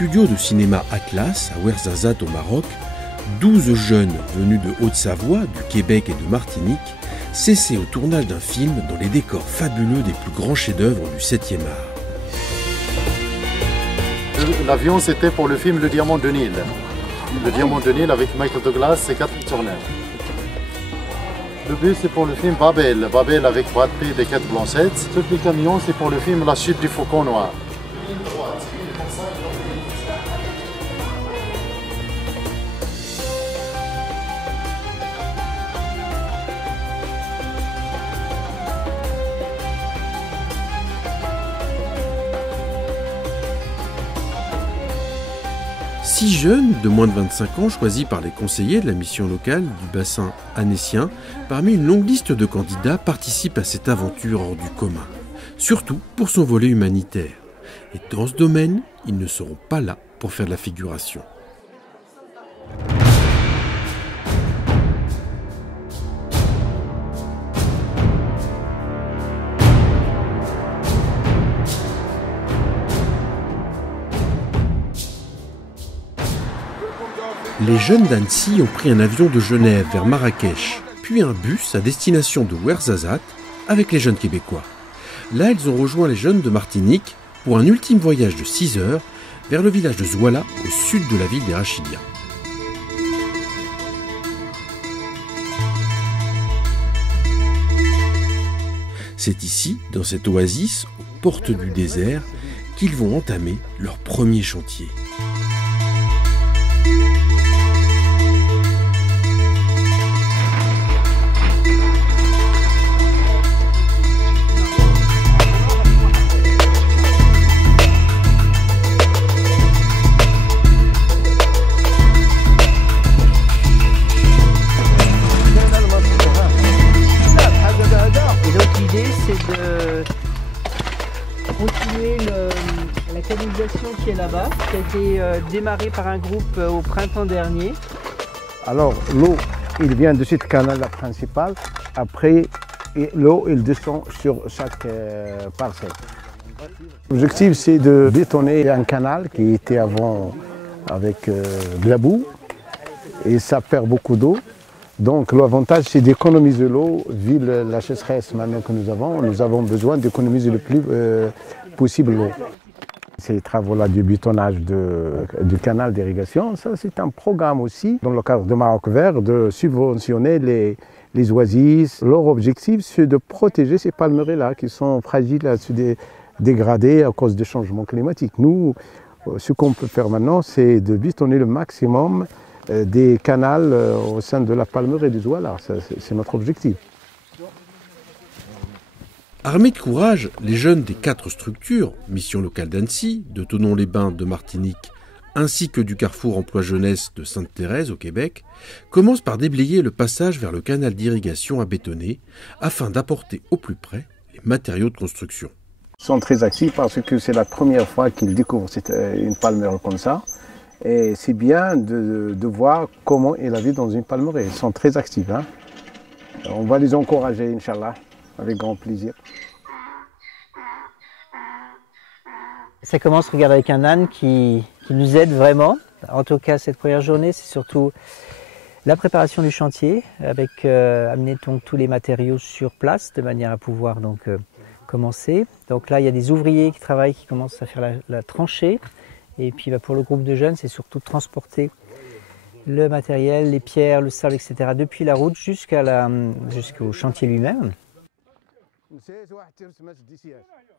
studio de cinéma Atlas, à Ouarzazate au Maroc, 12 jeunes venus de Haute-Savoie, du Québec et de Martinique s'essaient au tournage d'un film dans les décors fabuleux des plus grands chefs-d'œuvre du 7e art. L'avion, c'était pour le film Le Diamant de Nil. Le Diamant de Nil avec Michael Douglas et Catherine Turner. Le bus, c'est pour le film Babel. Babel avec Brad Pitt et Kate Blanchett. Tous les camions, c'est pour le film La Chute du Faucon Noir. 6 jeunes de moins de 25 ans choisis par les conseillers de la mission locale du bassin annécien, parmi une longue liste de candidats, participent à cette aventure hors du commun, surtout pour son volet humanitaire. Et dans ce domaine, ils ne seront pas là pour faire de la figuration. Les jeunes d'Annecy ont pris un avion de Genève vers Marrakech, puis un bus à destination de Ouarzazate avec les jeunes Québécois. Là, ils ont rejoint les jeunes de Martinique pour un ultime voyage de 6 heures vers le village de Zouala, au sud de la ville des Rachidiens. C'est ici, dans cette oasis, aux portes du désert, qu'ils vont entamer leur premier chantier. Continuer la canalisation qui est là-bas, qui a été démarrée par un groupe au printemps dernier. Alors l'eau, il vient de cette canal principal. Après, l'eau, il descend sur chaque parcelle. L'objectif, c'est de bétonner un canal qui était avant avec de la boue et ça perd beaucoup d'eau. Donc l'avantage, c'est d'économiser l'eau, vu la sécheresse maintenant que nous avons besoin d'économiser le plus possible l'eau. Ces travaux-là du bétonnage du canal d'irrigation, ça c'est un programme aussi, dans le cadre de Maroc Vert, de subventionner les oasis. Leur objectif, c'est de protéger ces palmeraies-là qui sont fragiles à se dégrader à cause des changements climatiques. Nous, ce qu'on peut faire maintenant, c'est de bétonner le maximum des canals au sein de la palmeraie du Zouala. C'est notre objectif. Armés de courage, les jeunes des 4 structures, mission locale d'Annecy, de Thonon-les-Bains de Martinique, ainsi que du Carrefour Emploi Jeunesse de Sainte-Thérèse au Québec, commencent par déblayer le passage vers le canal d'irrigation à bétonner, afin d'apporter au plus près les matériaux de construction. Ils sont très actifs parce que c'est la première fois qu'ils découvrent une palmeraie comme ça. Et c'est bien de voir comment est la vie dans une palmeraie. Ils sont très actifs. Hein. On va les encourager, Inch'Allah, avec grand plaisir. Ça commence, regarde, avec un âne qui nous aide vraiment. En tout cas, cette première journée, c'est surtout la préparation du chantier, avec amener donc tous les matériaux sur place, de manière à pouvoir donc commencer. Donc là, il y a des ouvriers qui travaillent, qui commencent à faire la tranchée. Et puis pour le groupe de jeunes, c'est surtout de transporter le matériel, les pierres, le sable, etc. depuis la route jusqu'au chantier lui-même.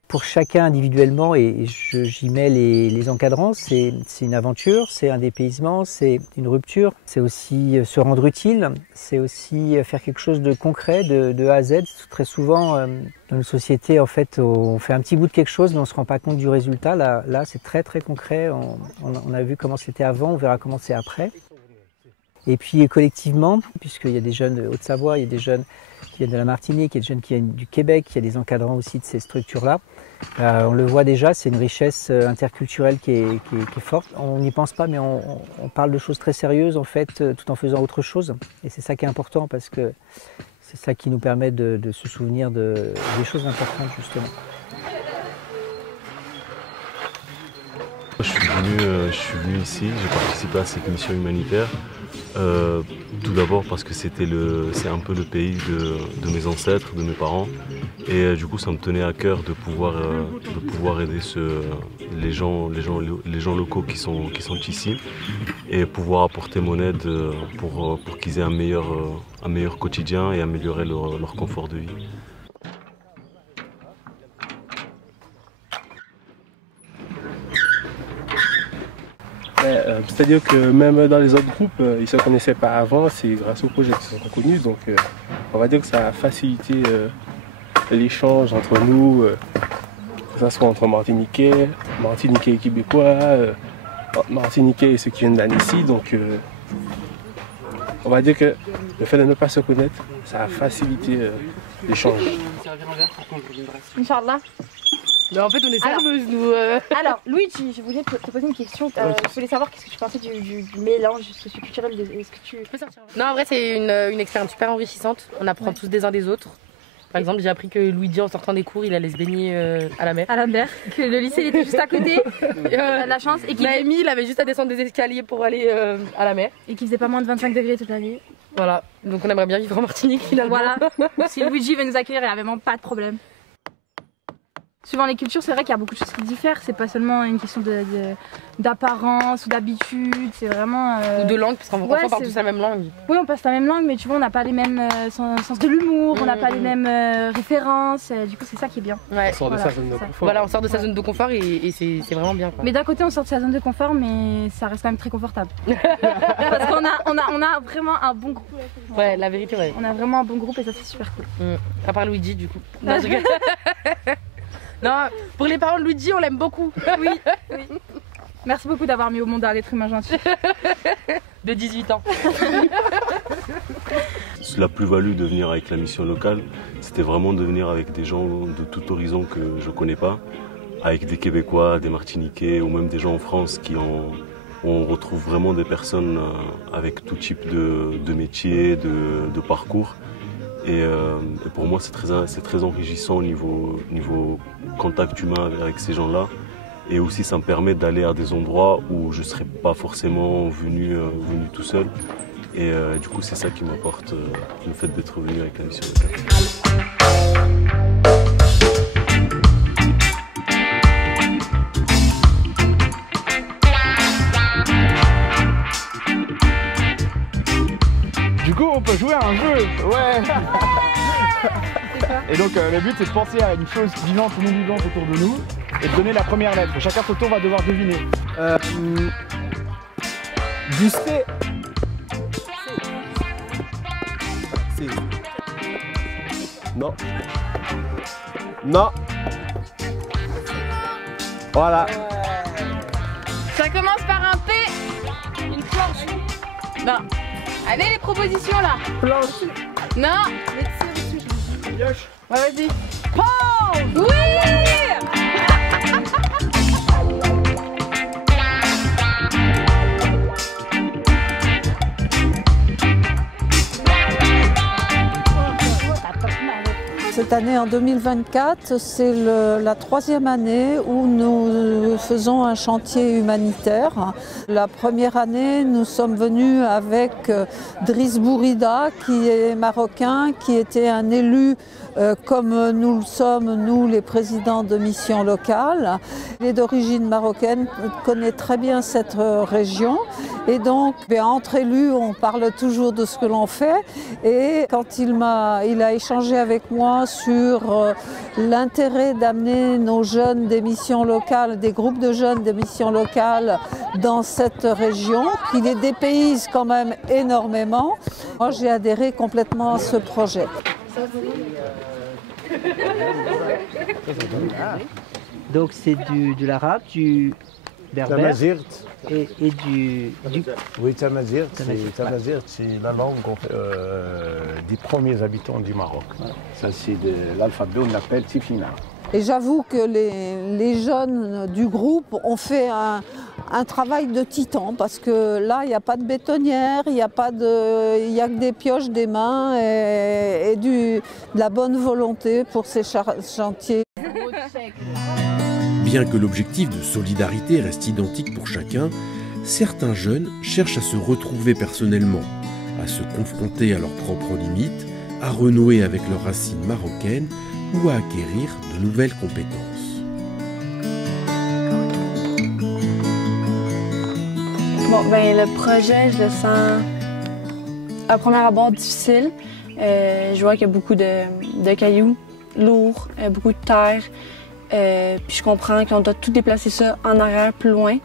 Pour chacun individuellement, et j'y mets les encadrants, c'est une aventure, c'est un dépaysement, c'est une rupture, c'est aussi se rendre utile, c'est aussi faire quelque chose de concret, de A à Z. Très souvent, dans nos sociétés, en fait, on fait un petit bout de quelque chose, mais on ne se rend pas compte du résultat. Là, c'est très très concret. On a vu comment c'était avant, on verra comment c'est après. Et puis collectivement, puisqu'il y a des jeunes de Haute-Savoie, il y a des jeunes qui viennent de la Martinique, il y a des jeunes qui viennent du Québec, il y a des encadrants aussi de ces structures-là. On le voit déjà, c'est une richesse interculturelle qui est forte. On n'y pense pas, mais on parle de choses très sérieuses en fait, tout en faisant autre chose. Et c'est ça qui est important parce que c'est ça qui nous permet de se souvenir des choses importantes justement. Je suis je suis venu ici, j'ai participé à cette mission humanitaire. Tout d'abord parce que c'est un peu le pays de mes ancêtres, de mes parents. Et du coup, ça me tenait à cœur de pouvoir aider les gens locaux qui sont ici et pouvoir apporter mon aide pour qu'ils aient un meilleur quotidien et améliorer leur confort de vie. C'est-à-dire que même dans les autres groupes, ils ne se connaissaient pas avant, c'est grâce au projet qu'ils se sont connus. Donc on va dire que ça a facilité l'échange entre nous, que ce soit entre Martiniquais et Québécois, Martiniquais et ceux qui viennent d'Annecy. Donc on va dire que le fait de ne pas se connaître, ça a facilité l'échange. Inch'Allah. Mais en fait, on est sérieux, nous. Alors, Luigi, je voulais te poser une question. Je voulais savoir qu'est-ce que tu pensais du mélange socioculturel. Est-ce que tu peux sortir? Non, en vrai, c'est une expérience super enrichissante. On apprend tous des uns des autres. Par exemple, j'ai appris que Luigi, en sortant des cours, il allait se baigner à la mer. À la mer. Que le lycée il était juste à côté. De la chance. Et Naëmi, il avait juste à descendre des escaliers pour aller à la mer. Et qu'il faisait pas moins de 25 degrés toute l'année. Voilà. Donc on aimerait bien vivre en Martinique finalement. Voilà. Si Luigi veut nous accueillir, il n'y a vraiment pas de problème. Suivant les cultures, c'est vrai qu'il y a beaucoup de choses qui diffèrent. C'est pas seulement une question d'apparence ou d'habitude, c'est vraiment... Ou de langue, parce qu'on parle tous la même langue. Oui, on passe la même langue, mais tu vois, on n'a pas les mêmes sens de l'humour, on n'a pas les mêmes références. Du coup, c'est ça qui est bien. Ouais. On sort de sa zone de confort. Voilà, on sort de sa zone de confort et c'est vraiment bien. Quoi. Mais d'un côté, on sort de sa zone de confort, mais ça reste quand même très confortable. Parce qu'on a vraiment un bon groupe. Ouais, la vérité, ouais. On a vraiment un bon groupe et ça, c'est super cool. À part Luigi, du coup. Non, non, pour les parents de Luigi, on l'aime beaucoup. Oui, oui. Merci beaucoup d'avoir mis au monde un être humain gentil. De 18 ans. La plus-value de venir avec la mission locale, c'était vraiment de venir avec des gens de tout horizon que je ne connais pas, avec des Québécois, des Martiniquais ou même des gens en France on retrouve vraiment des personnes avec tout type de métiers, de parcours. Et pour moi, c'est très enrichissant au niveau contact humain avec ces gens-là. Et aussi, ça me permet d'aller à des endroits où je ne serais pas forcément venu tout seul. Et du coup, c'est ça qui m'apporte le fait d'être venu avec la mission locale. Du coup, on peut jouer à un jeu. Ouais. Et donc le but c'est de penser à une chose vivante ou non vivante autour de nous et de donner la première lettre. Chacun son tour va devoir deviner. Du C. C. Non. Non. Voilà. Ça commence par un P. Une planche. Non. Allez les propositions là. Planche. Non. Pioche. Ouais, vas-y. Pause. Oui. Cette année, en 2024, c'est la troisième année où nous faisons un chantier humanitaire. La première année, nous sommes venus avec Driss Bourida, qui est marocain, qui était un élu comme nous le sommes, nous, les présidents de missions locales. Il est d'origine marocaine, connaît très bien cette région. Et donc, entre élus, on parle toujours de ce que l'on fait. Et quand il a échangé avec moi sur l'intérêt d'amener nos jeunes des missions locales, des groupes de jeunes des missions locales dans cette région, qui les dépayse quand même énormément, moi j'ai adhéré complètement à ce projet. Donc c'est de l'arabe, du berbère et du... Oui, Tamazirt, c'est la langue des premiers habitants du Maroc. Ça, c'est de l'alphabet, on l'appelle Tifina. Et j'avoue que les jeunes du groupe ont fait un travail de titan parce que là, il n'y a pas de bétonnière, il n'y a que des pioches, des mains et de la bonne volonté pour ces chantiers. bien que l'objectif de solidarité reste identique pour chacun, certains jeunes cherchent à se retrouver personnellement, à se confronter à leurs propres limites, à renouer avec leurs racines marocaines ou à acquérir de nouvelles compétences. Bon, ben, le projet, je le sens à première abord difficile. Je vois qu'il y a beaucoup de cailloux lourds, beaucoup de terre. Puis je comprends qu'on doit tout déplacer ça en arrière, plus loin.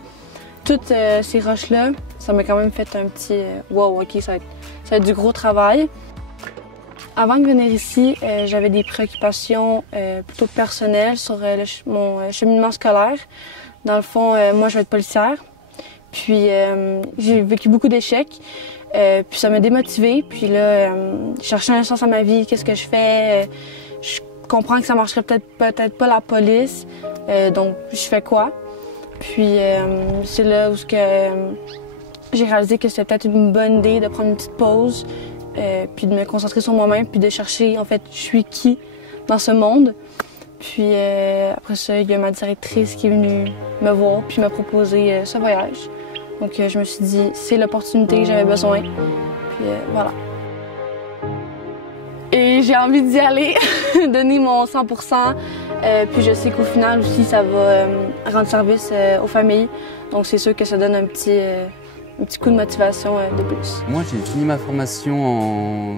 Toutes ces roches-là, ça m'a quand même fait un petit wow, ok, ça va être du gros travail. Avant de venir ici, j'avais des préoccupations plutôt personnelles sur mon cheminement scolaire. Dans le fond, moi, je vais être policière. Puis j'ai vécu beaucoup d'échecs. Puis ça m'a démotivée. Puis là, je cherchais un sens à ma vie. Qu'est-ce que je fais? Je comprends que ça marcherait peut-être pas la police. Donc, je fais quoi? Puis c'est là où j'ai réalisé que c'était peut-être une bonne idée de prendre une petite pause. Puis de me concentrer sur moi-même. Puis de chercher, en fait, je suis qui dans ce monde. Puis après ça, il y a ma directrice qui est venue me voir puis m'a proposé ce voyage. Donc je me suis dit, c'est l'opportunité que j'avais besoin. Puis voilà. Et j'ai envie d'y aller, donner mon 100%. Puis je sais qu'au final aussi, ça va rendre service aux familles. Donc c'est sûr que ça donne un petit coup de motivation de plus. Moi, j'ai fini ma formation en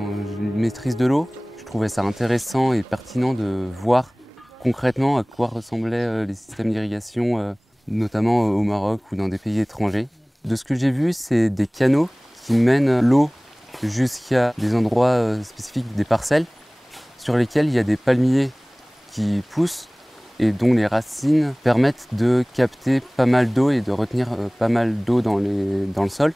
maîtrise de l'eau. Je trouvais ça intéressant et pertinent de voir concrètement à quoi ressemblaient les systèmes d'irrigation, notamment au Maroc ou dans des pays étrangers. De ce que j'ai vu, c'est des canaux qui mènent l'eau jusqu'à des endroits spécifiques des parcelles sur lesquels il y a des palmiers qui poussent et dont les racines permettent de capter pas mal d'eau et de retenir pas mal d'eau dans le sol.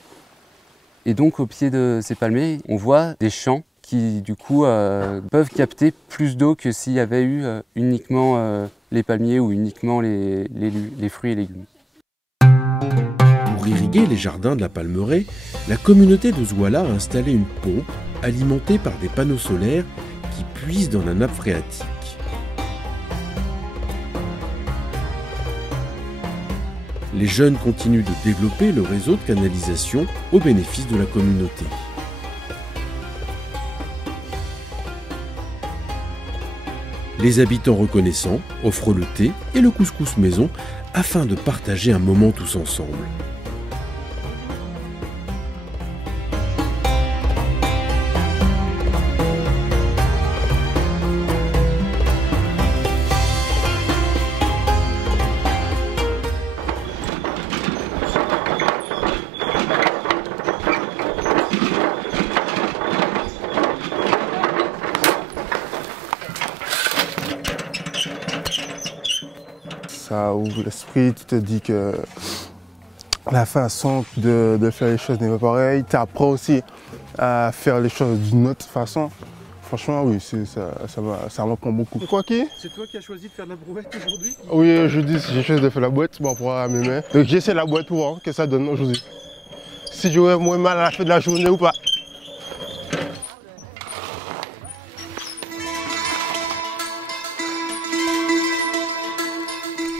Et donc au pied de ces palmiers, on voit des champs qui du coup peuvent capter plus d'eau que s'il y avait eu uniquement les palmiers ou uniquement les fruits et légumes. Pour irriguer les jardins de la Palmeraie, la communauté de Zouala a installé une pompe alimentée par des panneaux solaires qui puisent dans la nappe phréatique. Les jeunes continuent de développer le réseau de canalisation au bénéfice de la communauté. Les habitants reconnaissants offrent le thé et le couscous maison afin de partager un moment tous ensemble. Ça ouvre l'esprit, tu te dis que la façon de faire les choses n'est pas pareille. Tu apprends aussi à faire les choses d'une autre façon. Franchement, oui, ça m'apprend beaucoup. Quoi qui? C'est toi qui as choisi de faire de la brouette aujourd'hui? Oui, aujourd'hui, j'ai choisi de faire la boîte par rapport à mes mains. Donc j'essaie la boîte pour voir ce que ça donne aujourd'hui. Si j'aurais moins mal à la fin de la journée ou pas.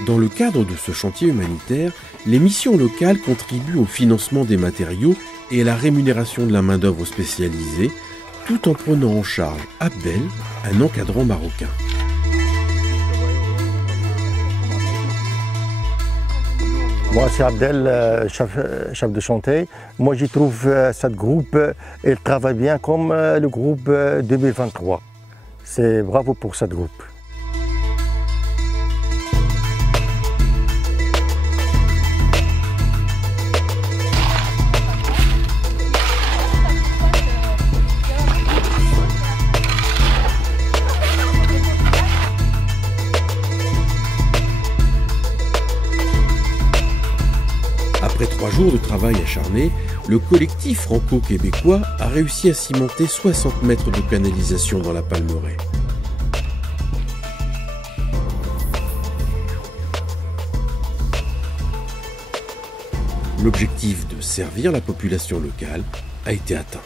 Dans le cadre de ce chantier humanitaire, les missions locales contribuent au financement des matériaux et à la rémunération de la main-d'œuvre spécialisée, tout en prenant en charge Abdel, un encadrant marocain. Moi, c'est Abdel, chef de chantier. Moi, j'y trouve cette groupe, il travaille bien comme le groupe 2023. C'est bravo pour cette groupe. Après 3 jours de travail acharné, le collectif franco-québécois a réussi à cimenter 60 mètres de canalisation dans la Palmeraie. L'objectif de servir la population locale a été atteint.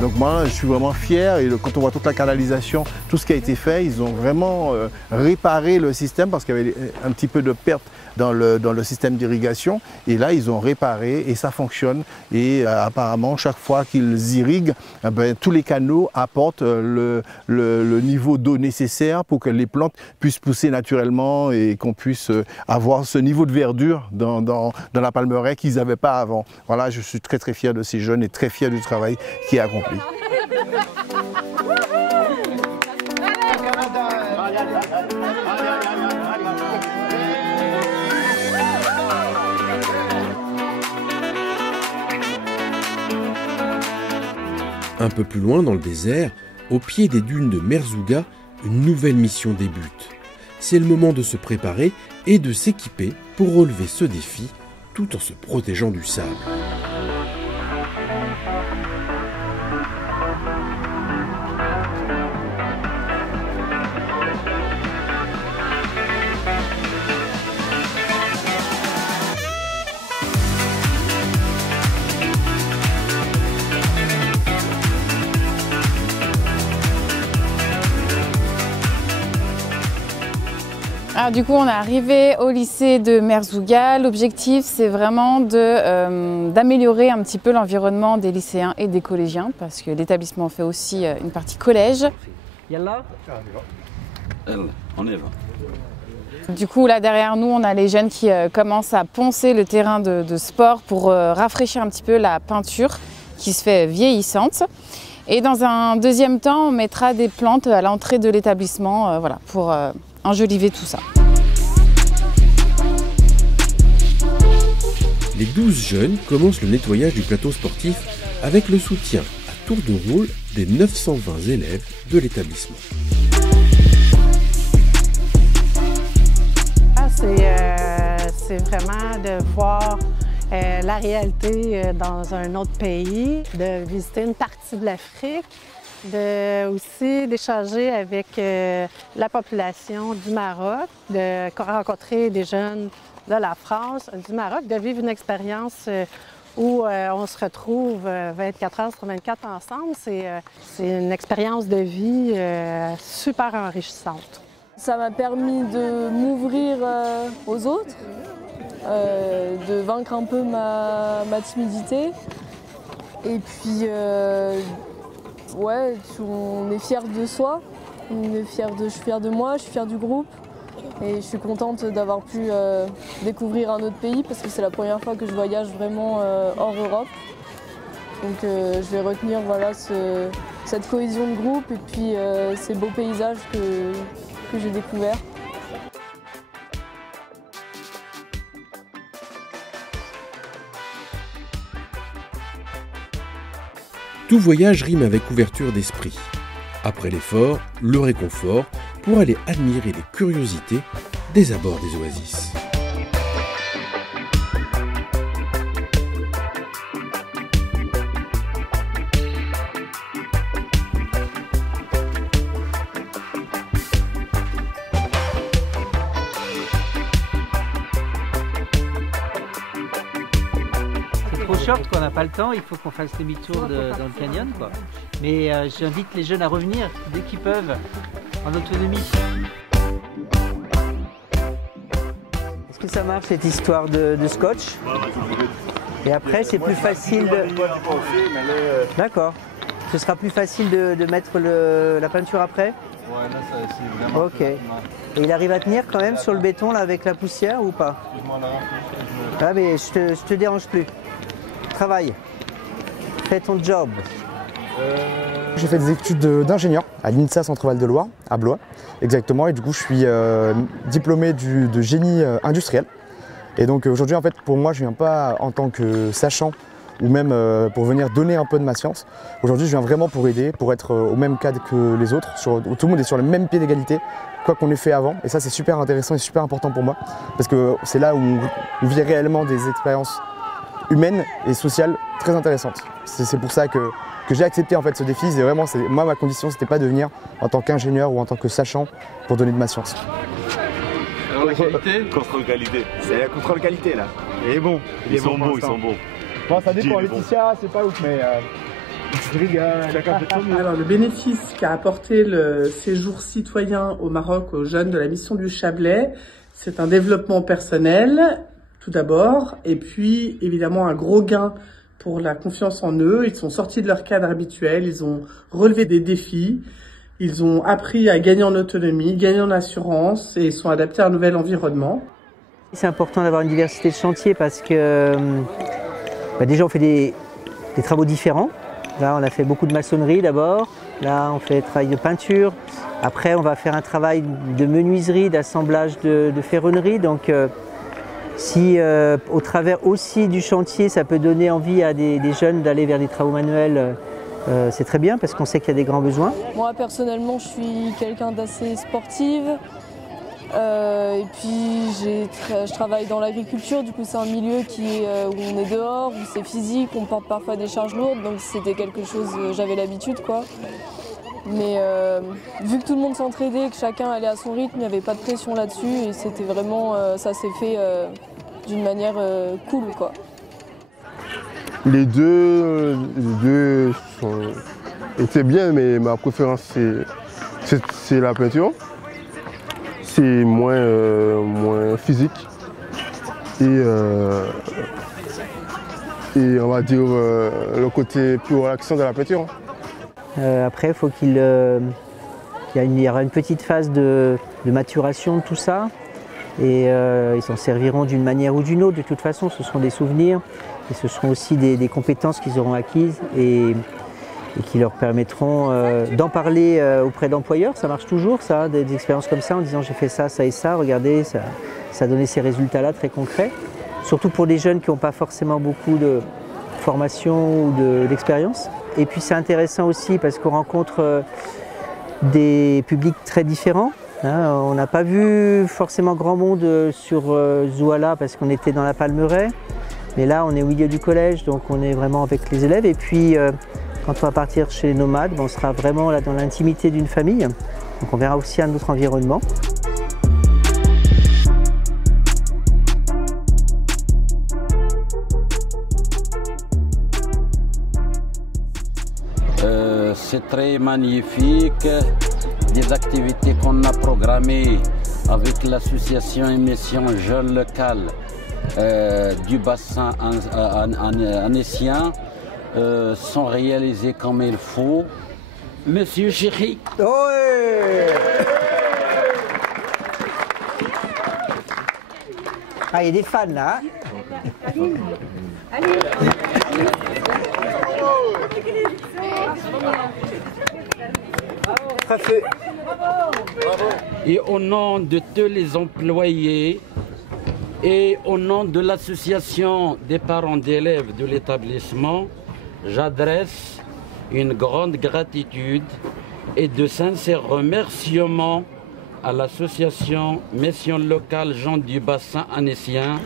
Donc moi, je suis vraiment fier et quand on voit toute la canalisation, tout ce qui a été fait, ils ont vraiment réparé le système parce qu'il y avait un petit peu de perte dans le système d'irrigation. Et là, ils ont réparé et ça fonctionne. Et apparemment, chaque fois qu'ils irriguent, tous les canaux apportent le niveau d'eau nécessaire pour que les plantes puissent pousser naturellement et qu'on puisse avoir ce niveau de verdure dans la palmeraie qu'ils n'avaient pas avant. Voilà, je suis très très fier de ces jeunes et très fier du travail qui est accompli. Un peu plus loin dans le désert, au pied des dunes de Merzouga, une nouvelle mission débute. C'est le moment de se préparer et de s'équiper pour relever ce défi tout en se protégeant du sable. Alors du coup, on est arrivé au lycée de Merzouga. L'objectif, c'est vraiment d'améliorer un petit peu l'environnement des lycéens et des collégiens, parce que l'établissement fait aussi une partie collège. On y va. Du coup, là derrière nous, on a les jeunes qui commencent à poncer le terrain de sport pour rafraîchir un petit peu la peinture qui se fait vieillissante. Et dans un deuxième temps, on mettra des plantes à l'entrée de l'établissement, voilà, pour enjoliver tout ça. Les 12 jeunes commencent le nettoyage du plateau sportif avec le soutien à tour de rôle des 920 élèves de l'établissement. C'est vraiment de voir la réalité dans un autre pays, de visiter une partie de l'Afrique, aussi d'échanger avec la population du Maroc, de rencontrer des jeunes de la France, du Maroc, de vivre une expérience où on se retrouve 24 heures sur 24 ensemble. C'est une expérience de vie super enrichissante. Ça m'a permis de m'ouvrir aux autres, de vaincre un peu ma timidité. Et puis, ouais, on est fier de soi, je suis fier de moi, je suis fier du groupe. Et je suis contente d'avoir pu découvrir un autre pays parce que c'est la première fois que je voyage vraiment hors Europe. Donc je vais retenir voilà, cette cohésion de groupe et puis ces beaux paysages que j'ai découverts. Tout voyage rime avec ouverture d'esprit. Après l'effort, le réconfort pour aller admirer les curiosités des abords des oasis. Trop short, qu'on n'a pas le temps, il faut qu'on fasse demi-tour dans le canyon, quoi. Mais j'invite les jeunes à revenir dès qu'ils peuvent, en autonomie. Est-ce que ça marche cette histoire de scotch? Et après c'est plus facile de... D'accord. Ce sera plus facile de mettre la peinture après? Ouais, là c'est vraiment... Ok. Et il arrive à tenir quand même sur le béton là avec la poussière ou pas? Ah mais je te dérange plus. Travaille. Fais ton job. J'ai fait des études d'ingénieur à l'INSA Centre-Val de Loire, à Blois, exactement. Et du coup, je suis diplômé de génie industriel. Et donc aujourd'hui, en fait, pour moi, je ne viens pas en tant que sachant ou même pour venir donner un peu de ma science. Aujourd'hui, je viens vraiment pour aider, pour être au même cadre que les autres, où tout le monde est sur le même pied d'égalité, quoi qu'on ait fait avant. Et ça, c'est super intéressant et super important pour moi, parce que c'est là où on vit réellement des expériences humaine et sociale très intéressante. C'est pour ça que j'ai accepté en fait ce défi. Vraiment, moi ma condition c'était pas de venir en tant qu'ingénieur ou en tant que sachant pour donner de ma science. Alors la qualité, contrôle qualité. C'est la contrôle qualité là. Il est bon. Ils sont bons, ils sont bons. Bon, ça dépend. Laetitia, c'est pas ouf, mais Alors, le bénéfice qu'a apporté le séjour citoyen au Maroc aux jeunes de la mission du Chablais, c'est un développement personnel, tout d'abord, et puis évidemment un gros gain pour la confiance en eux. Ils sont sortis de leur cadre habituel, ils ont relevé des défis, ils ont appris à gagner en autonomie, gagner en assurance et sont adaptés à un nouvel environnement. C'est important d'avoir une diversité de chantiers parce que déjà on fait des travaux différents. Là on a fait beaucoup de maçonnerie d'abord, là on fait un travail de peinture, après on va faire un travail de menuiserie, d'assemblage de ferronnerie. Donc si au travers aussi du chantier ça peut donner envie à des jeunes d'aller vers des travaux manuels, c'est très bien parce qu'on sait qu'il y a des grands besoins. Moi personnellement je suis quelqu'un d'assez sportive. Et puis je travaille dans l'agriculture, du coup c'est un milieu où on est dehors, où c'est physique, on porte parfois des charges lourdes, donc c'était quelque chose, j'avais l'habitude quoi. Mais vu que tout le monde s'entraidait, que chacun allait à son rythme, il n'y avait pas de pression là-dessus et c'était vraiment, ça s'est fait d'une manière cool quoi. Les deux étaient bien, mais ma préférence c'est la peinture. C'est moins physique et on va dire le côté plus relaxant de la peinture. Après, il faut qu'il y aura une petite phase de maturation de tout ça et ils s'en serviront d'une manière ou d'une autre. De toute façon, ce seront des souvenirs et ce seront aussi des compétences qu'ils auront acquises et qui leur permettront d'en parler auprès d'employeurs. Ça marche toujours, ça, des expériences comme ça, en disant j'ai fait ça, ça et ça, regardez, ça a donné ces résultats-là très concrets. Surtout pour des jeunes qui n'ont pas forcément beaucoup de formation ou d'expérience. Et puis c'est intéressant aussi parce qu'on rencontre des publics très différents. On n'a pas vu forcément grand monde sur Zouala parce qu'on était dans la Palmeraie. Mais là, on est au milieu du collège, donc on est vraiment avec les élèves. Et puis, quand on va partir chez les nomades, on sera vraiment là dans l'intimité d'une famille. Donc on verra aussi un autre environnement. C'est très magnifique, des activités qu'on a programmées avec l'association Émission Jeunes Locales du bassin annécien. Sont réalisés comme il faut. Monsieur Chéri. Ah, il y a des fans là. Allez. Et au nom de tous les employés et au nom de l'association des parents d'élèves de l'établissement, j'adresse une grande gratitude et de sincères remerciements à l'association Mission Locale Gens du Bassin Annécien.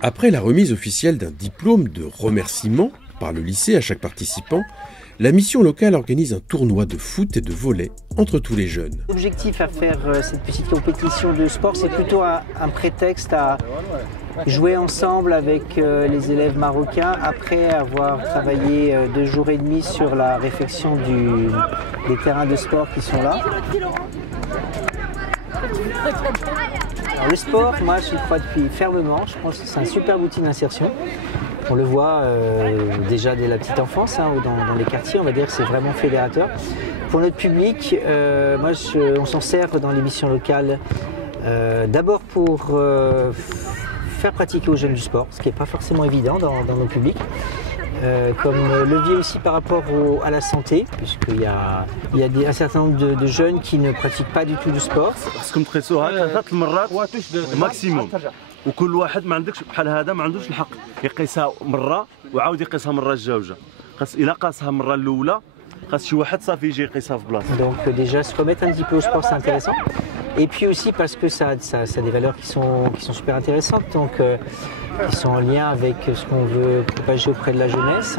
Après la remise officielle d'un diplôme de remerciement par le lycée à chaque participant, la mission locale organise un tournoi de foot et de volley entre tous les jeunes. L'objectif à faire cette petite compétition de sport, c'est plutôt un prétexte à jouer ensemble avec les élèves marocains après avoir travaillé 2 jours et demi sur la réfection des terrains de sport qui sont là. Alors, le sport, moi je crois depuis fermement, je pense que c'est un super outil d'insertion. On le voit déjà dès la petite enfance, ou dans les quartiers, on va dire que c'est vraiment fédérateur. Pour notre public, on s'en sert dans les missions locales d'abord pour faire pratiquer aux jeunes du sport, ce qui n'est pas forcément évident dans nos publics. Comme levier aussi par rapport à la santé, puisqu'il y a un certain nombre de jeunes qui ne pratiquent pas du tout du sport. maximum. وكل واحد ما عندكش بحال هذا ما عندوش الحق يقيسها مره وعاود يقيسها مره الجوجه خاص الا قاسها مره الاولى خاص شي واحد صافي يجي يقيسها في بلاصه. Donc déjà se remettre un petit peu au sport c'est intéressant et puis aussi parce que ça a des valeurs qui sont super intéressantes donc qui sont en lien avec ce qu'on veut propager auprès de la jeunesse.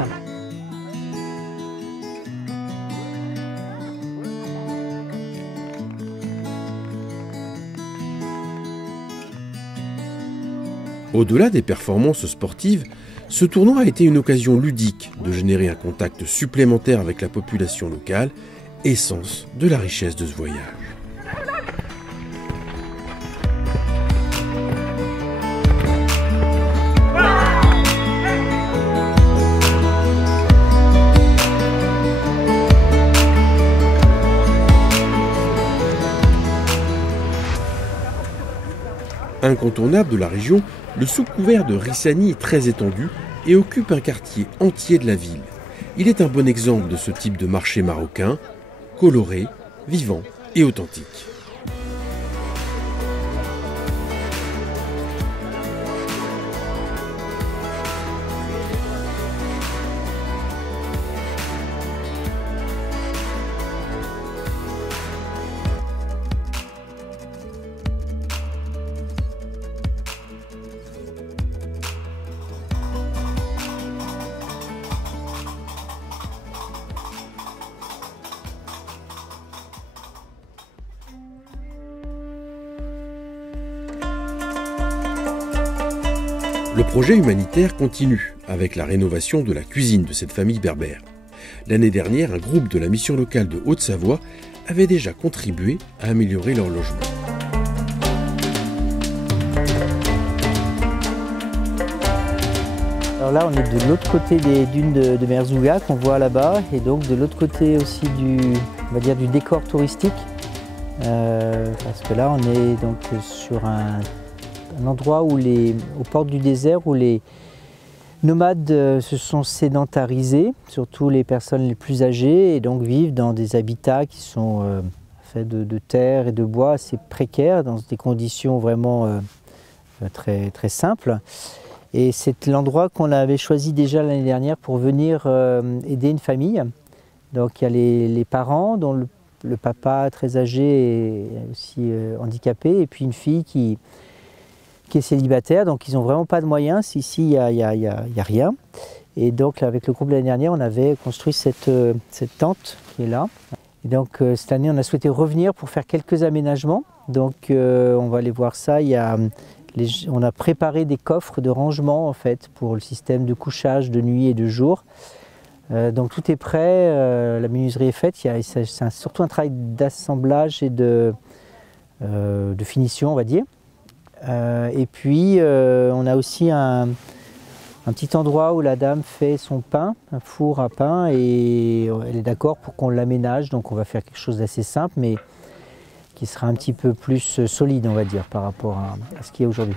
Au-delà des performances sportives, Ce tournoi a été une occasion ludique de générer un contact supplémentaire avec la population locale, essence de la richesse de ce voyage. Incontournable de la région, le sous-couvert de Rissani est très étendu et occupe un quartier entier de la ville. Il est un bon exemple de ce type de marché marocain, coloré, vivant et authentique. Le projet humanitaire continue avec la rénovation de la cuisine de cette famille berbère. L'année dernière, un groupe de la mission locale de Haute-Savoie avait déjà contribué à améliorer leur logement. Alors là, on est de l'autre côté des dunes de Merzouga qu'on voit là-bas, et donc de l'autre côté aussi on va dire du décor touristique, parce que là, on est donc sur un endroit où aux portes du désert où les nomades se sont sédentarisés, surtout les personnes les plus âgées, et donc vivent dans des habitats qui sont faits de terre et de bois assez précaires, dans des conditions vraiment très, très simples. Et c'est l'endroit qu'on avait choisi déjà l'année dernière pour venir aider une famille. Donc il y a les parents, dont le papa très âgé est aussi handicapé, et puis une fille qui est célibataire, donc ils n'ont vraiment pas de moyens. Ici, il n'y a rien. Et donc, avec le groupe l'année dernière, on avait construit cette tente qui est là. Et donc, cette année, on a souhaité revenir pour faire quelques aménagements. Donc, on va aller voir ça. On a préparé des coffres de rangement, en fait, pour le système de couchage de nuit et de jour. Donc, tout est prêt. La menuiserie est faite. C'est surtout un travail d'assemblage et de finition, on va dire. Et puis on a aussi un petit endroit où la dame fait son pain, un four à pain, et elle est d'accord pour qu'on l'aménage. Donc on va faire quelque chose d'assez simple, mais qui sera un petit peu plus solide, on va dire, par rapport à ce qu'il y a aujourd'hui.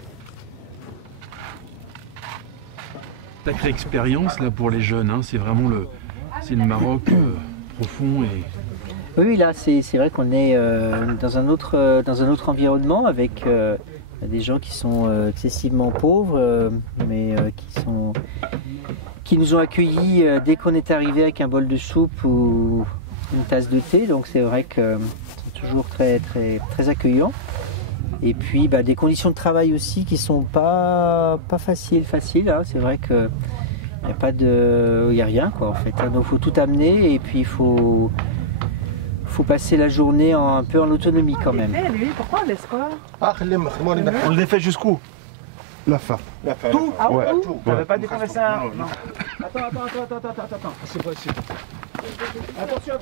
Sacrée expérience là pour les jeunes, hein. C'est vraiment le Maroc profond et... Oui, là c'est vrai qu'on est dans un autre environnement avec des gens qui sont excessivement pauvres, mais qui nous ont accueillis dès qu'on est arrivé avec un bol de soupe ou une tasse de thé. Donc c'est vrai que c'est toujours très, très, très accueillant. Et puis des conditions de travail aussi qui sont pas faciles. Hein. C'est vrai que il n'y a rien quoi en fait. Donc il faut tout amener, et puis il faut passer la journée un peu en autonomie quand même. Lui, pourquoi on laisse pas? On les fait jusqu'où? La fin. Tout? Ah ouais. Tout. T'avais pas découvert ça? Non. Attends. C'est pas ici. Attention.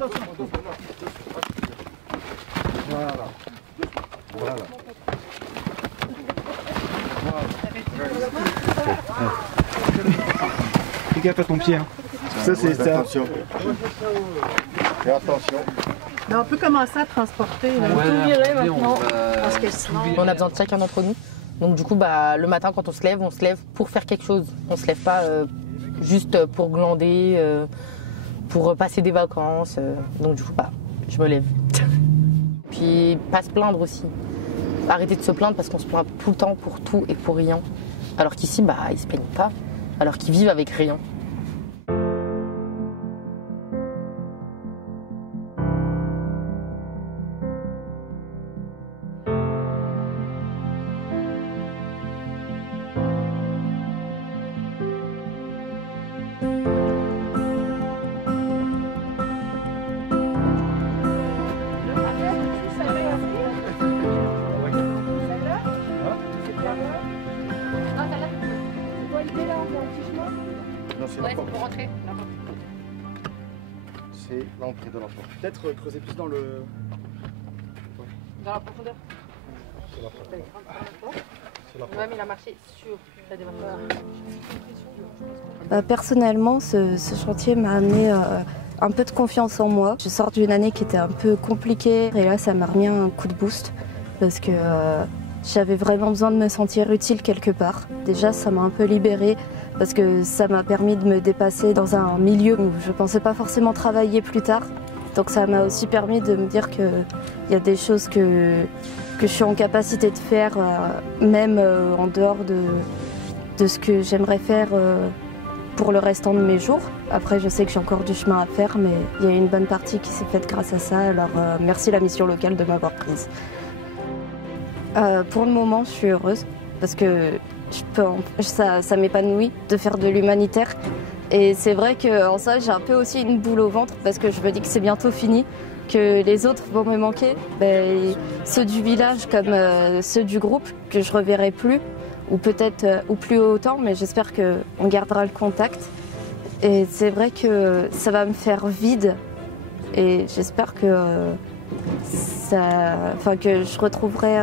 Voilà. Fais gaffe à ton pied. Hein. Ça, c'est ça. Attention. Fais attention. Mais on peut commencer à transporter. On va tout virer maintenant. Parce que sinon... On a besoin de chacun d'entre nous. Donc du coup, le matin, quand on se lève pour faire quelque chose. On se lève pas juste pour glander, pour passer des vacances. Donc du coup, je me lève. Puis pas se plaindre aussi. Arrêter de se plaindre parce qu'on se plaint tout le temps pour tout et pour rien. Alors qu'ici, ils se plaignent pas. Alors qu'ils vivent avec rien. Non, t'as là. C'est quoi l'idée là, on fait un petit chemin? c'est Ouais, c'est pour rentrer. C'est l'entrée de la porte. Peut-être creuser plus dans le... Dans la profondeur. C'est la porte. Ouais, mais il a marché sur la démarche. Personnellement, ce chantier m'a amené un peu de confiance en moi. Je sors d'une année qui était un peu compliquée et là, ça m'a remis un coup de boost parce que j'avais vraiment besoin de me sentir utile quelque part. Déjà, ça m'a un peu libérée parce que ça m'a permis de me dépasser dans un milieu où je ne pensais pas forcément travailler plus tard. Donc ça m'a aussi permis de me dire qu'il y a des choses que je suis en capacité de faire, même en dehors de ce que j'aimerais faire pour le restant de mes jours. Après, je sais que j'ai encore du chemin à faire, mais il y a une bonne partie qui s'est faite grâce à ça. Alors merci la mission locale de m'avoir prise. Pour le moment, je suis heureuse parce que ça m'épanouit de faire de l'humanitaire. Et c'est vrai qu'en ça, j'ai un peu aussi une boule au ventre parce que je me dis que c'est bientôt fini, que les autres vont me manquer. Ceux du village comme ceux du groupe que je reverrai plus, ou peut-être ou plus autant, mais j'espère qu'on gardera le contact. Et c'est vrai que ça va me faire vide et j'espère que que je retrouverai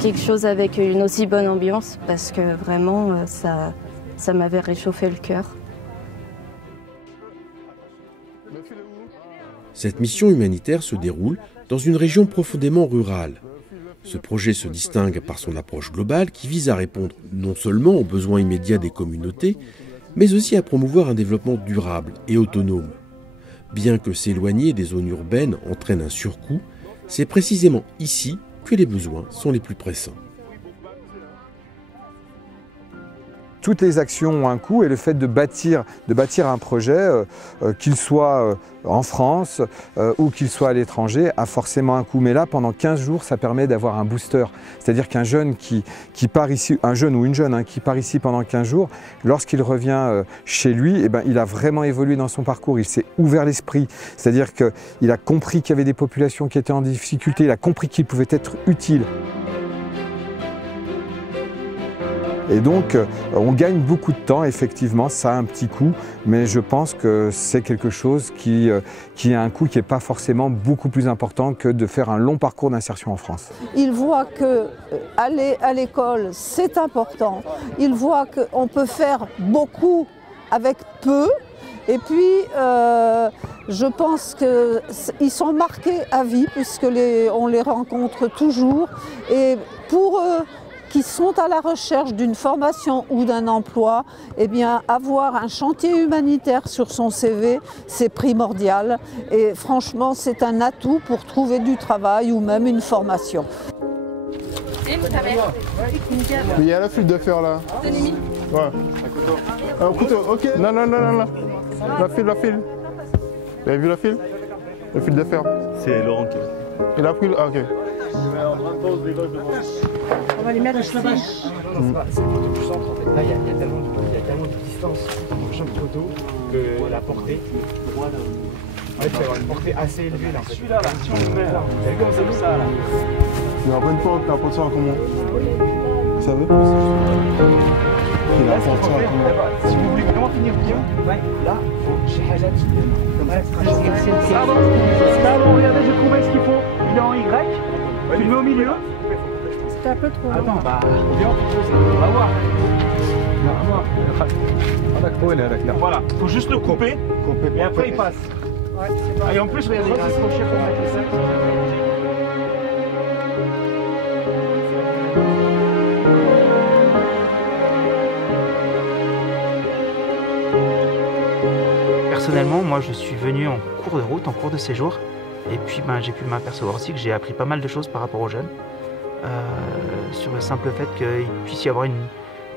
quelque chose avec une aussi bonne ambiance parce que vraiment ça m'avait réchauffé le cœur. Cette mission humanitaire se déroule dans une région profondément rurale. Ce projet se distingue par son approche globale qui vise à répondre non seulement aux besoins immédiats des communautés, mais aussi à promouvoir un développement durable et autonome. Bien que s'éloigner des zones urbaines entraîne un surcoût, c'est précisément ici que les besoins sont les plus pressants. Toutes les actions ont un coût et le fait de bâtir un projet, qu'il soit en France ou qu'il soit à l'étranger, a forcément un coût. Mais là, pendant 15 jours, ça permet d'avoir un booster. C'est-à-dire qu'un jeune qui part ici, un jeune ou une jeune qui part ici pendant 15 jours, lorsqu'il revient chez lui, il a vraiment évolué dans son parcours. Il s'est ouvert l'esprit. C'est-à-dire qu'il a compris qu'il y avait des populations qui étaient en difficulté. Il a compris qu'il pouvait être utile. Et donc, on gagne beaucoup de temps, effectivement, ça a un petit coût, mais je pense que c'est quelque chose qui a un coût qui n'est pas forcément beaucoup plus important que de faire un long parcours d'insertion en France. Ils voient qu'aller à l'école, c'est important. Ils voient qu'on peut faire beaucoup avec peu. Et puis, je pense qu'ils sont marqués à vie, puisqu'on les rencontre toujours. Et pour eux, qui sont à la recherche d'une formation ou d'un emploi, eh bien, avoir un chantier humanitaire sur son CV, c'est primordial. Et franchement, c'est un atout pour trouver du travail ou même une formation. Il y a la file de fer là. Ouais. Un couteau, ok. Non. La file. Vous avez vu la file? Le fil de fer. C'est Laurent qui. Et la file, ah, ok. On va les mettre là-bas. C'est le poteau du centre en fait. Là, il y a tellement de distance entre chaque poteau que la portée. En fait, il va y avoir une portée assez élevée là. Celui-là, si on le met là, c'est comme ça là. Il y a pas une porte, la porte sera comment? Vous savez? La porte sera comment? Si vous voulez vraiment finir bien, là, il faut chez Hajat. Pardon, regardez, j'ai trouvé ce qu'il faut. Il est en Y. Tu le mets au milieu. C'est un peu trop. Attends, viens, on va voir. Voilà, il faut juste le couper. Et après il passe. Ouais, bon. Et en plus, regardez, il y a un crochet pour mettre les sacs. Personnellement, moi je suis venu en cours de route, en cours de séjour. Et puis j'ai pu m'apercevoir aussi que j'ai appris pas mal de choses par rapport aux jeunes. Sur le simple fait qu'il puisse y avoir une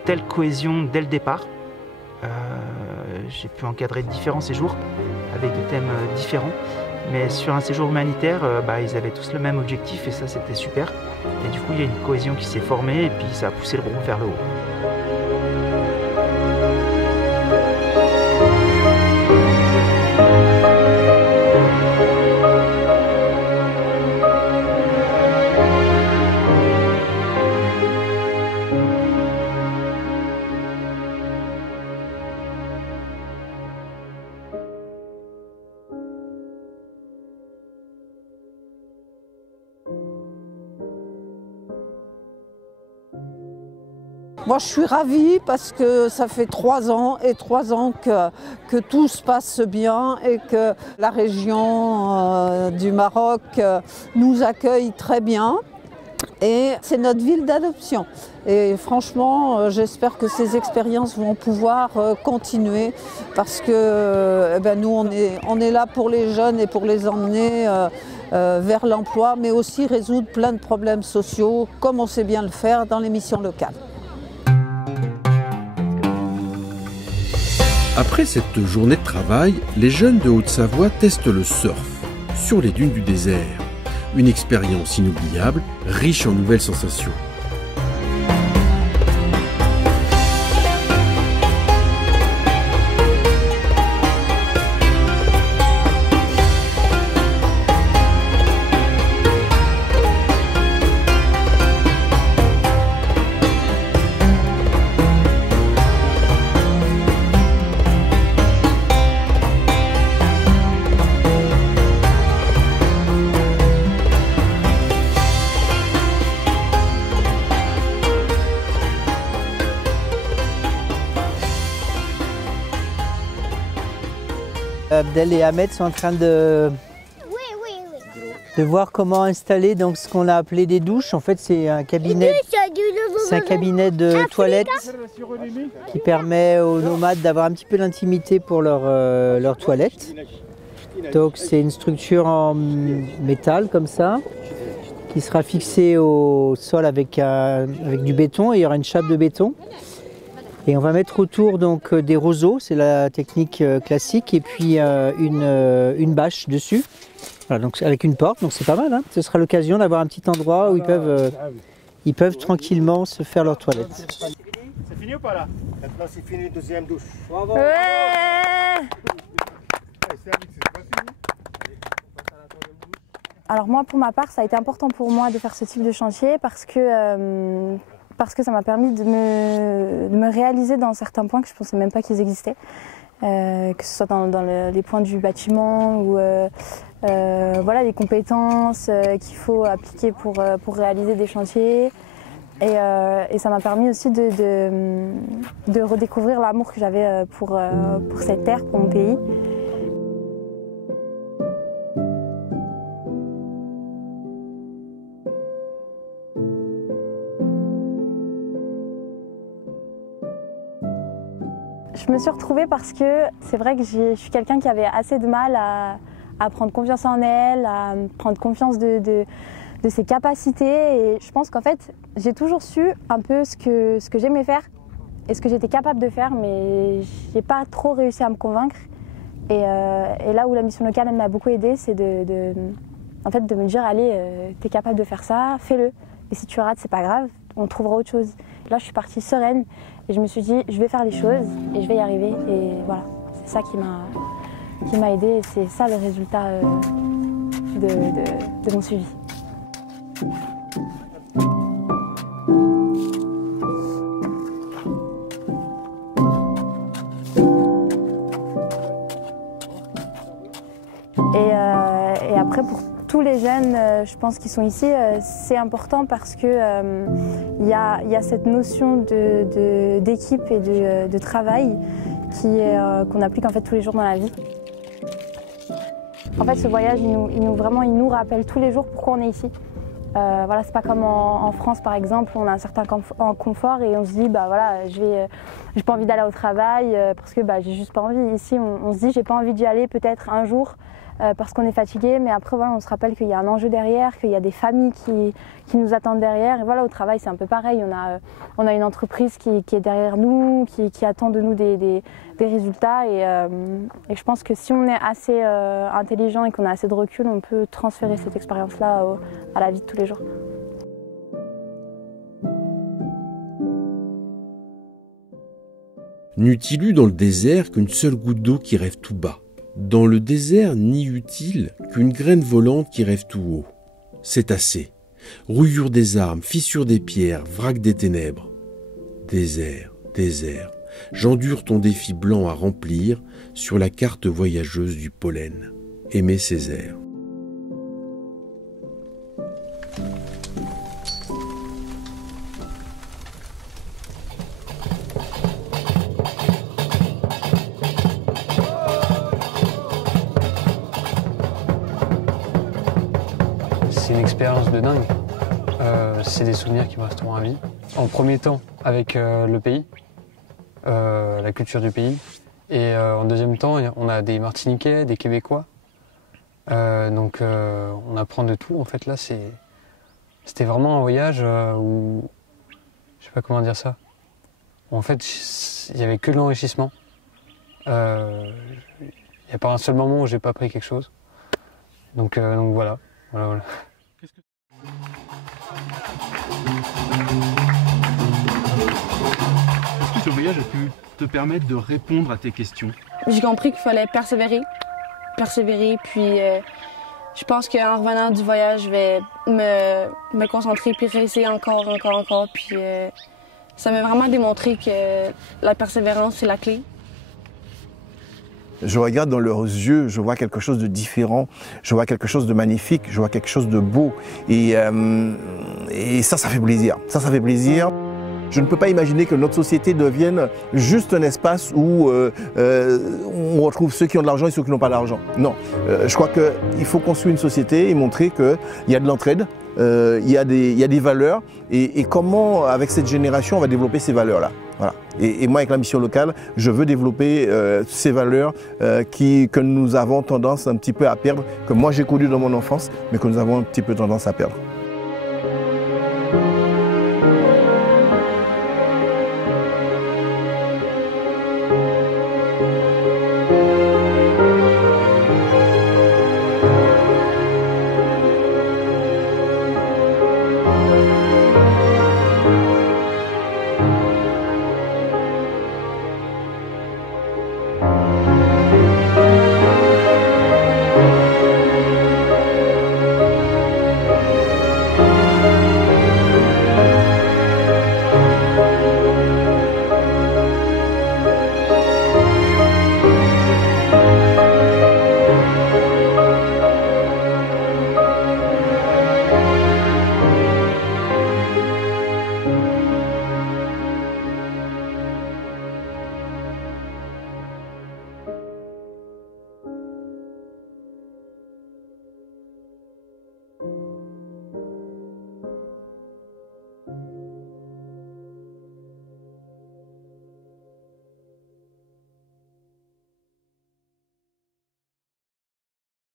telle cohésion dès le départ. J'ai pu encadrer différents séjours avec des thèmes différents. Mais sur un séjour humanitaire, ils avaient tous le même objectif et ça c'était super. Et du coup il y a une cohésion qui s'est formée et puis ça a poussé le groupe vers le haut. Moi, je suis ravie parce que ça fait 3 ans et 3 ans que tout se passe bien et que la région du Maroc nous accueille très bien. Et c'est notre ville d'adoption. Et franchement, j'espère que ces expériences vont pouvoir continuer parce que nous, on est là pour les jeunes et pour les emmener vers l'emploi, mais aussi résoudre plein de problèmes sociaux, comme on sait bien le faire dans les missions locales. Après cette journée de travail, les jeunes de Haute-Savoie testent le surf sur les dunes du désert. Une expérience inoubliable, riche en nouvelles sensations. Abdel et Ahmed sont en train de voir comment installer donc, ce qu'on a appelé des douches. En fait, c'est un cabinet de toilettes qui permet aux nomades d'avoir un petit peu d'intimité pour leur toilette. Donc c'est une structure en métal comme ça, qui sera fixée au sol avec du béton, et il y aura une chape de béton. Et on va mettre autour donc des roseaux, c'est la technique classique, et puis une bâche dessus, voilà, donc avec une porte, donc c'est pas mal. Hein. Ce sera l'occasion d'avoir un petit endroit où ils peuvent tranquillement se faire leur toilette. C'est fini ou pas là? Maintenant c'est fini, deuxième douche. Alors moi, pour ma part, ça a été important pour moi de faire ce type de chantier parce que ça m'a permis de me réaliser dans certains points que je ne pensais même pas qu'ils existaient. Que ce soit dans les points du bâtiment ou voilà, les compétences qu'il faut appliquer pour réaliser des chantiers. Et ça m'a permis aussi de redécouvrir l'amour que j'avais pour cette terre, pour mon pays. Je me suis retrouvée parce que c'est vrai que je suis quelqu'un qui avait assez de mal à prendre confiance en elle, à prendre confiance de ses capacités. Et je pense qu'en fait, j'ai toujours su un peu ce que j'aimais faire et ce que j'étais capable de faire, mais je n'ai pas trop réussi à me convaincre. Et là où la mission locale m'a beaucoup aidée, c'est en fait, de me dire, allez, tu es capable de faire ça, fais-le. Et si tu rates, c'est pas grave, on trouvera autre chose. Là, je suis partie sereine et je me suis dit, je vais faire les choses et je vais y arriver. Et voilà, c'est ça qui m'a aidée et c'est ça le résultat de mon suivi. Et après, pour tous les jeunes, je pense, qui sont ici, c'est important parce que y a cette notion d'équipe et de travail qu'on applique en fait tous les jours dans la vie. En fait, ce voyage, il nous rappelle tous les jours pourquoi on est ici. Voilà, c'est pas comme en France par exemple, on a un certain confort et on se dit bah voilà, j'ai pas envie d'aller au travail parce que bah, j'ai juste pas envie. Ici, on se dit j'ai pas envie d'y aller peut-être un jour. Parce qu'on est fatigué, mais après voilà, on se rappelle qu'il y a un enjeu derrière, qu'il y a des familles qui nous attendent derrière. Et voilà, au travail c'est un peu pareil, on a une entreprise qui est derrière nous, qui attend de nous des résultats. Et je pense que si on est assez intelligent et qu'on a assez de recul, on peut transférer cette expérience-là à la vie de tous les jours. N'eût-il eu dans le désert qu'une seule goutte d'eau qui rêve tout bas? Dans le désert, n'y eut-il qu'une graine volante qui rêve tout haut? C'est assez. Rouillure des arbres, fissure des pierres, vrac des ténèbres. Désert, désert, j'endure ton défi blanc à remplir sur la carte voyageuse du pollen. Aimé Césaire. expérience de dingue. C'est des souvenirs qui me resteront à vie. En premier temps, avec le pays, la culture du pays. Et en deuxième temps, on a des Martiniquais, des Québécois. Donc on apprend de tout. En fait, là, c'était vraiment un voyage où, je sais pas comment dire ça. En fait, il n'y avait que de l'enrichissement. Il n'y a pas un seul moment où j'ai pas appris quelque chose. Donc voilà. Voilà. Est-ce que ce voyage a pu te permettre de répondre à tes questions? J'ai compris qu'il fallait persévérer, puis je pense qu'en revenant du voyage, je vais me concentrer puis réussir encore, puis ça m'a vraiment démontré que la persévérance, c'est la clé. Je regarde dans leurs yeux, je vois quelque chose de différent, je vois quelque chose de magnifique, je vois quelque chose de beau. Et ça fait plaisir. Ça fait plaisir. Je ne peux pas imaginer que notre société devienne juste un espace où on retrouve ceux qui ont de l'argent et ceux qui n'ont pas d'argent. Non, je crois qu'il faut construire une société et montrer qu'il y a de l'entraide, il y a des valeurs et comment, avec cette génération, on va développer ces valeurs-là. Voilà. Et moi, avec la mission locale, je veux développer ces valeurs que nous avons tendance un petit peu à perdre, que moi j'ai connues dans mon enfance, mais que nous avons un petit peu tendance à perdre.